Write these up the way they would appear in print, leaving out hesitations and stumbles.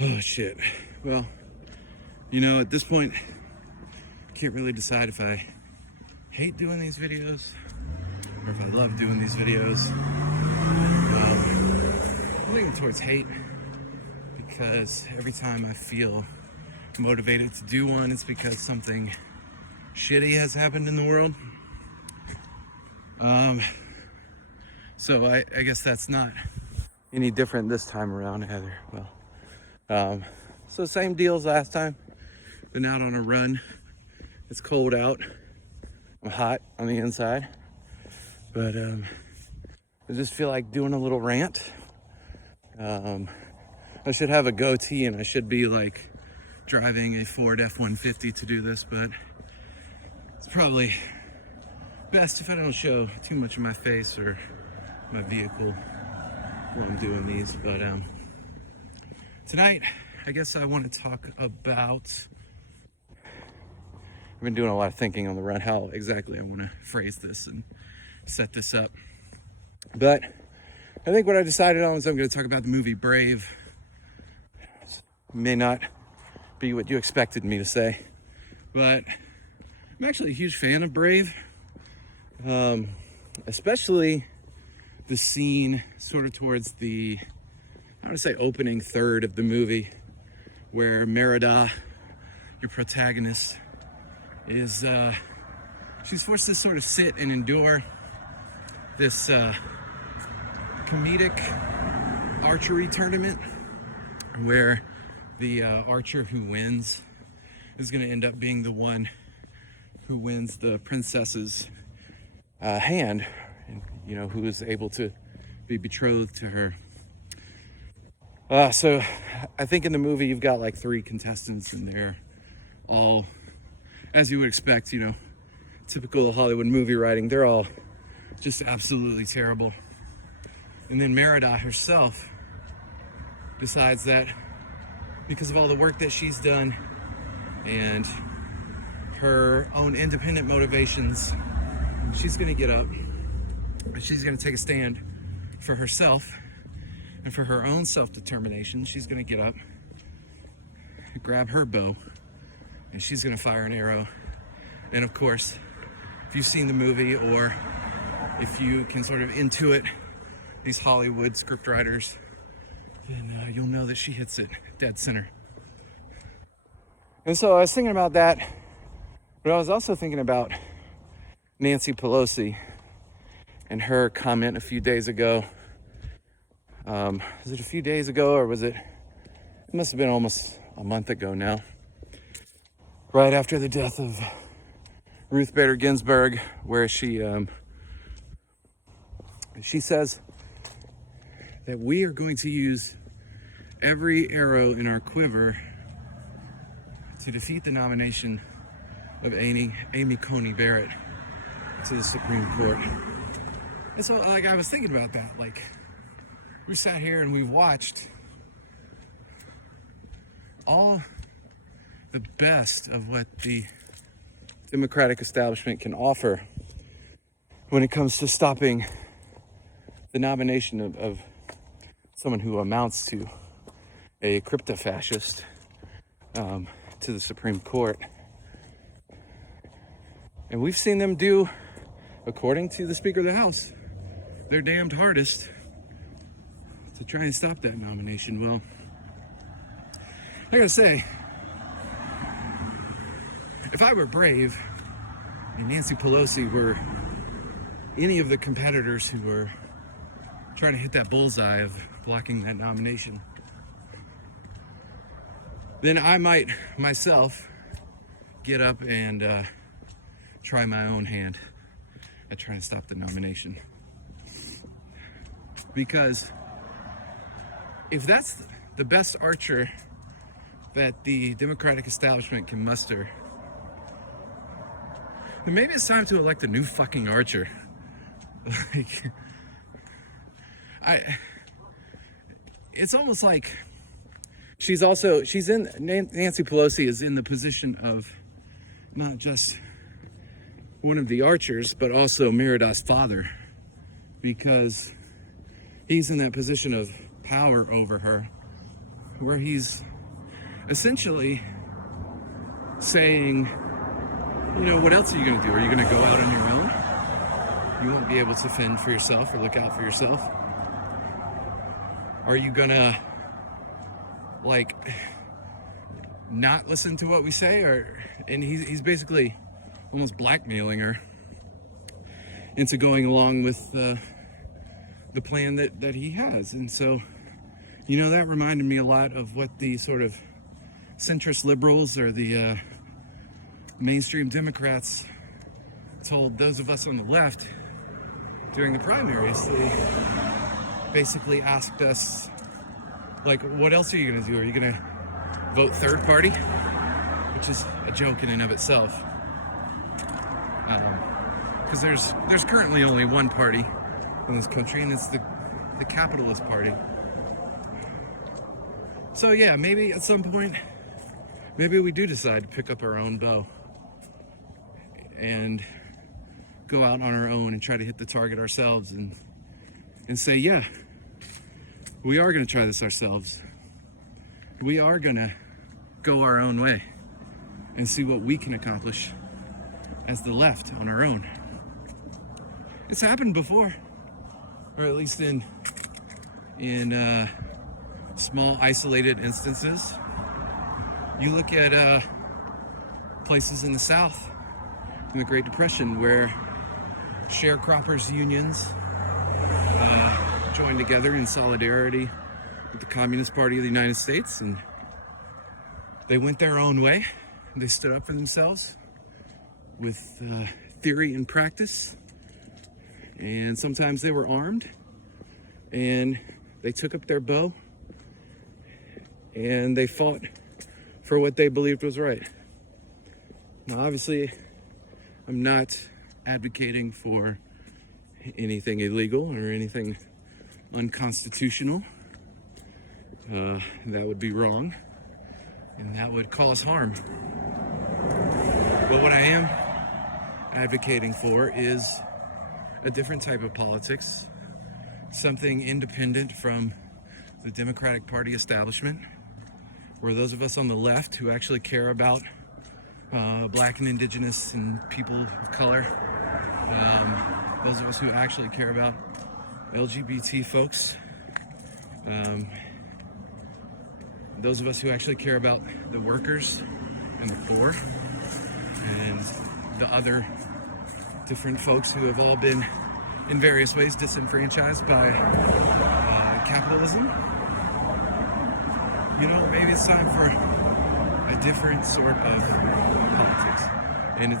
Oh shit. Well, at this point, I can't really decide if I hate doing these videos or if I love doing these videos. I'm leaning towards hate because every time I feel motivated to do one, it's because something shitty has happened in the world. So I guess that's not any different this time around either. Well, so same deal as last time. Been out on a run. It's cold out. I'm hot on the inside, but I just feel like doing a little rant. I should have a goatee and I should be like driving a Ford F-150 to do this, but it's probably best if I don't show too much of my face or my vehicle while I'm doing these. But tonight, I guess I want to talk about, I've been doing a lot of thinking on the run, how exactly I want to phrase this and set this up. But I think what I decided on is I'm going to talk about the movie Brave. It may not be what you expected me to say, but I'm actually a huge fan of Brave. Especially the scene sort of towards the, I want to say opening third of the movie, where Merida, your protagonist, is she's forced to sort of sit and endure this comedic archery tournament where the archer who wins is going to end up being the one who wins the princess's hand, and who is able to be betrothed to her. So I think in the movie you've got like 3 contestants, and they're all, as you would expect, typical Hollywood movie writing, they're all just absolutely terrible. And then Merida herself decides that because of all the work that she's done and her own independent motivations, she's going to get up and she's going to take a stand for herself and for her own self-determination. She's going to get up, grab her bow, and she's going to fire an arrow. And of course, if you've seen the movie, or if you can sort of intuit these Hollywood scriptwriters, then you'll know that she hits it dead center. And so I was thinking about that, but I was also thinking about Nancy Pelosi and her comment a few days ago. Was it a few days ago, or was it must have been almost a month ago now, right after the death of Ruth Bader Ginsburg, where she says that we are going to use every arrow in our quiver to defeat the nomination of Amy Coney Barrett to the Supreme Court. And so, I was thinking about that. We sat here and we watched all the best of what the Democratic establishment can offer when it comes to stopping the nomination of someone who amounts to a crypto-fascist to the Supreme Court. And we've seen them do, according to the Speaker of the House, their damned hardest to try and stop that nomination. Well, I gotta say, if I were Brave and Nancy Pelosi were any of the competitors who were trying to hit that bullseye of blocking that nomination, then I might myself get up and try my own hand at trying to stop the nomination. Because if that's the best archer that the Democratic establishment can muster, then maybe it's time to elect a new fucking archer. It's almost like Nancy Pelosi is in the position of not just one of the archers, but also Merida's father, because he's in that position of power over her. where he's essentially saying, you know, what else are you going to do? Are you going to go out on your own? You won't be able to fend for yourself or look out for yourself. Are you going to, like, not listen to what we say? And he's basically almost blackmailing her into going along with the plan that he has. And so, you know, that reminded me a lot of what the sort of centrist liberals or the mainstream Democrats told those of us on the left during the primaries. They basically asked us, like, what else are you going to do? Are you going to vote third party? Which is a joke in and of itself. Because there's currently only one party in this country, and it's the capitalist party. So yeah, maybe at some point, maybe we do decide to pick up our own bow and go out on our own and try to hit the target ourselves and say, yeah, we are going to try this ourselves. We are going to go our own way and see what we can accomplish as the left on our own. It's happened before, or at least in small isolated instances. You look at places in the South in the Great Depression where sharecroppers unions joined together in solidarity with the Communist Party of the United States, and they went their own way. They stood up for themselves with theory and practice, and sometimes they were armed, and they took up their bow and they fought for what they believed was right. Now, obviously, I'm not advocating for anything illegal or anything unconstitutional. That would be wrong, and that would cause harm. But what I am advocating for is a different type of politics, something independent from the Democratic Party establishment, where those of us on the left who actually care about Black and Indigenous and people of color, those of us who actually care about LGBT folks, those of us who actually care about the workers and the poor and the other different folks who have all been in various ways disenfranchised by capitalism. You know, maybe it's time for a different sort of politics. And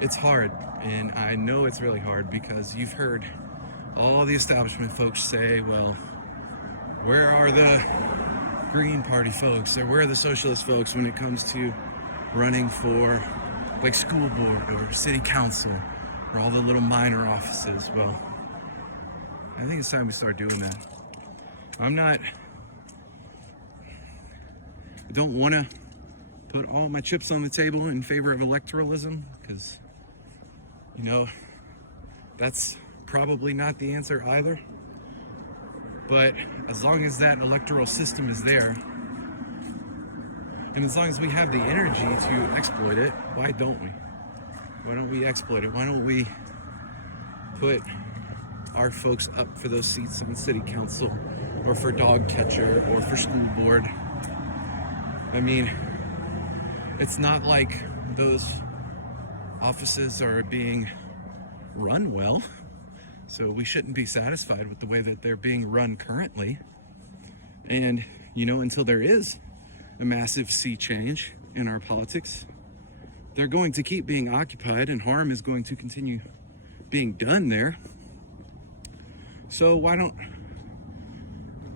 it's hard, and I know it's really hard because you've heard all the establishment folks say, well, where are the Green Party folks, or where are the socialist folks when it comes to running for like school board or city council or all the little minor offices? Well, I think it's time we start doing that. I don't want to put all my chips on the table in favor of electoralism, because, you know, that's probably not the answer either. But as long as that electoral system is there, and as long as we have the energy to exploit it, why don't we? Why don't we exploit it? Why don't we put our folks up for those seats on city council, or for dog catcher, or for school board? I mean, it's not like those offices are being run well, so we shouldn't be satisfied with the way that they're being run currently. And, you know, until there is a massive sea change in our politics, they're going to keep being occupied, and harm is going to continue being done there. So why don't,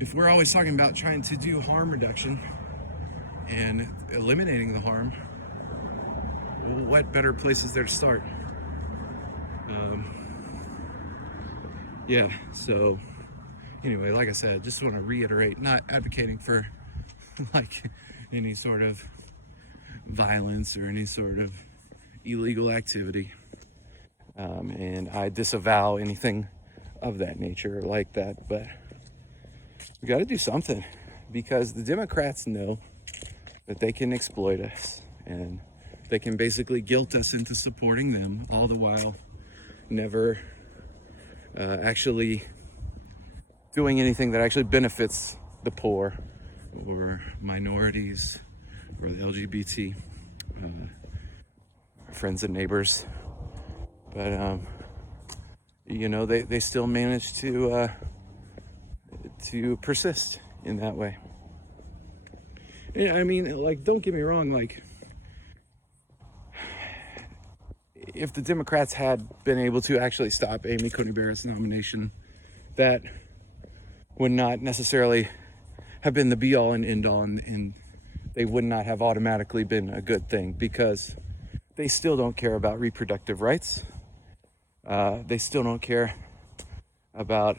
if we're always talking about trying to do harm reduction and eliminating the harm, what better place is there to start? Yeah, so anyway, like I said, just want to reiterate, not advocating for like any sort of violence or any sort of illegal activity. And I disavow anything of that nature like that, but we got to do something. because the Democrats know that they can exploit us and they can basically guilt us into supporting them, all the while never actually doing anything that actually benefits the poor or minorities or the LGBT friends and neighbors. But they still manage to persist in that way. I mean, like, don't get me wrong, like, if the Democrats had been able to actually stop Amy Coney Barrett's nomination, that would not necessarily have been the be-all and end-all, and they would not have automatically been a good thing, because they still don't care about reproductive rights. They still don't care about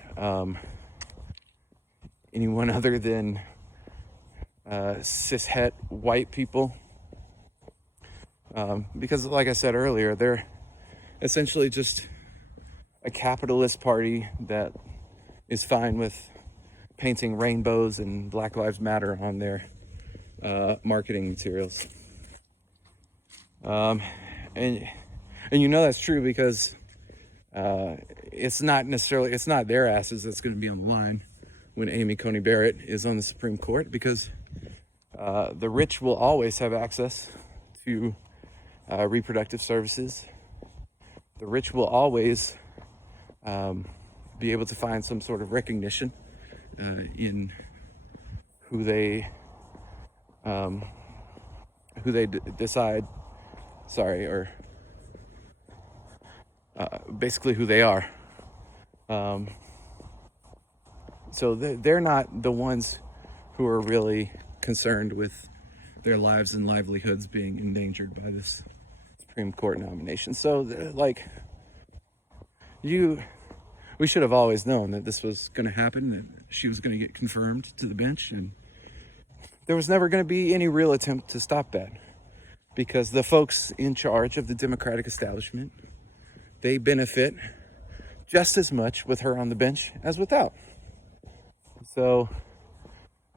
anyone other than cishet white people. Because, like I said earlier, they're essentially just a capitalist party that is fine with painting rainbows and Black Lives Matter on their marketing materials. And that's true because it's not their asses that's going to be on the line when Amy Coney Barrett is on the Supreme Court, because the rich will always have access to reproductive services. The rich will always be able to find some sort of recognition in who they decide. Basically who they are. So they're not the ones who are really concerned with their lives and livelihoods being endangered by this Supreme Court nomination. So, we should have always known that this was going to happen, that she was going to get confirmed to the bench, and there was never going to be any real attempt to stop that, because the folks in charge of the Democratic establishment, they benefit just as much with her on the bench as without. So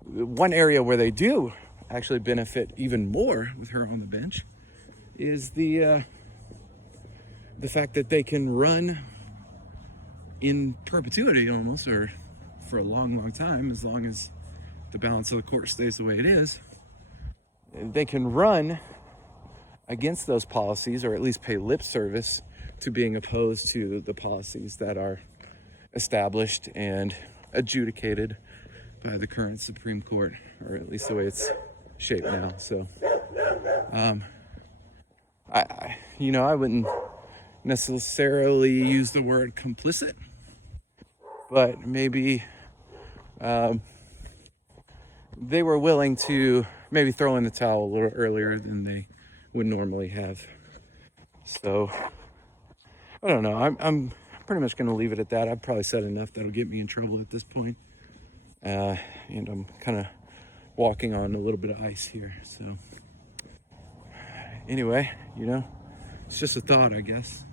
one area where they do actually benefit even more with her on the bench is the fact that they can run in perpetuity almost, or for a long time, as long as the balance of the court stays the way it is. They can run against those policies, or at least pay lip service to being opposed to the policies that are established and adjudicated by the current Supreme Court, or at least the way it's shaped now. So, I wouldn't necessarily use the word complicit, but maybe they were willing to maybe throw in the towel a little earlier than they would normally have. So, I don't know. I'm pretty much going to leave it at that. I've probably said enough that'll get me in trouble at this point. And I'm kind of walking on a little bit of ice here. So, anyway, it's just a thought, I guess.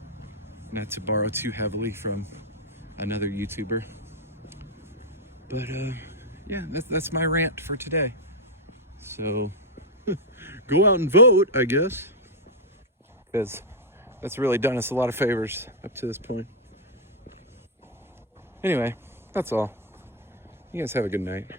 Not to borrow too heavily from another YouTuber. But, yeah, that's my rant for today. So, go out and vote, I guess. Because that's really done us a lot of favors up to this point. Anyway, that's all. You guys have a good night.